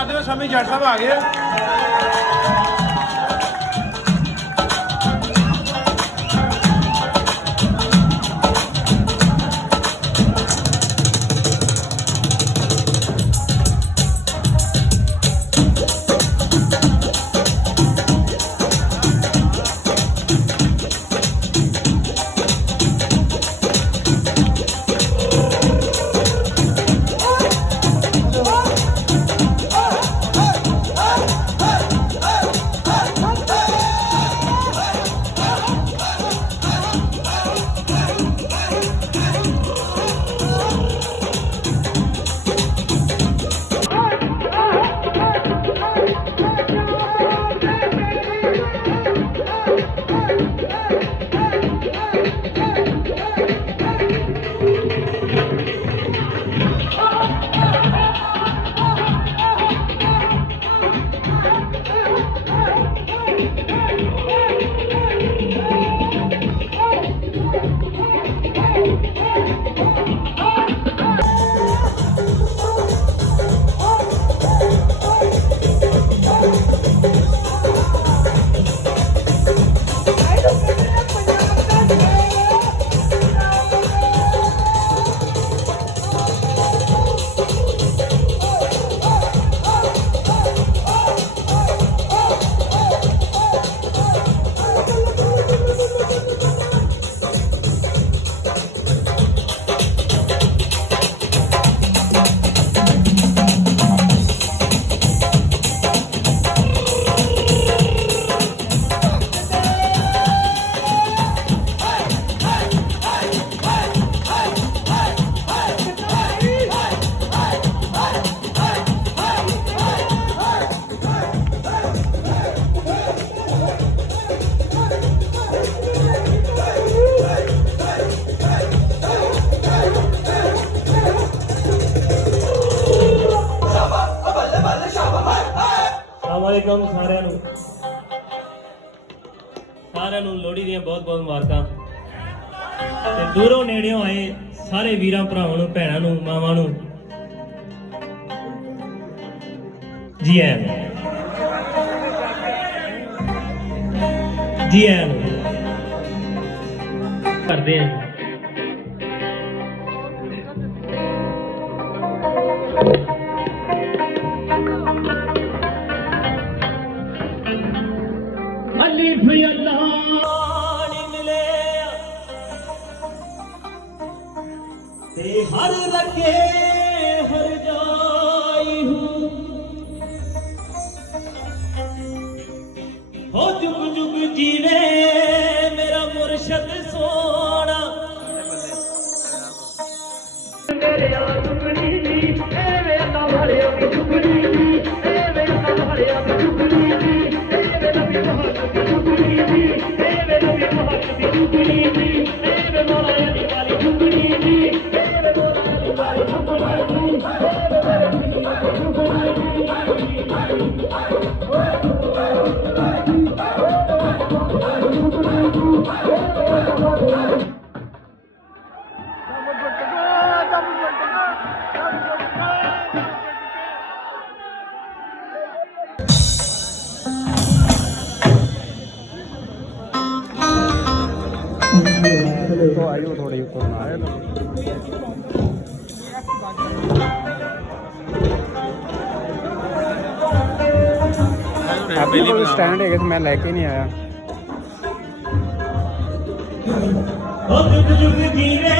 ਦੱਸ ਦਿਓ ਸਮੇਂ ਜੱਟ ਸਾਹਿਬ ਆ ਗਏ। ਵਾਲੇਕੁਮ ਸਾਰਿਆਂ ਨੂੰ ਲੋਹੜੀ ਦੀਆਂ ਬਹੁਤ ਬਹੁਤ ਮੁਬਾਰਕਾਂ। ਤੇ ਦੂਰੋਂ ਨੇੜਿਓਂ ਆਏ ਸਾਰੇ ਵੀਰਾਂ ਭਰਾਵਾਂ ਨੂੰ, ਭੈਣਾਂ ਨੂੰ, ਮਾਵਾਂ ਨੂੰ ਜੀ ਆਇਆਂ ਨੂੰ, ਜੀ ਆਇਆਂ ਨੂੰ ਕਰਦੇ ਆਂ। अलिफ अल्लाह मिले ते हर रखे हर जाई हूँ हो जुग जुग जीवे मेरा मुर्शद सोना मेरे टुकड़ी एवे ना भरे टुकड़ी एवे ना भरे टुकड़ी ਆਇਓ ਥੋੜੀ ਉੱਪਰ ਨਾ ਆਇਆ ਆਪਣੇ ਕੋਲ ਸਟੈਂਡ ਹੈਗਾ ਮੈਂ ਲੈ ਕੇ ਨਹੀਂ ਆਇਆ। ਜੁਗ ਜੁਗ ਜੀਵੇ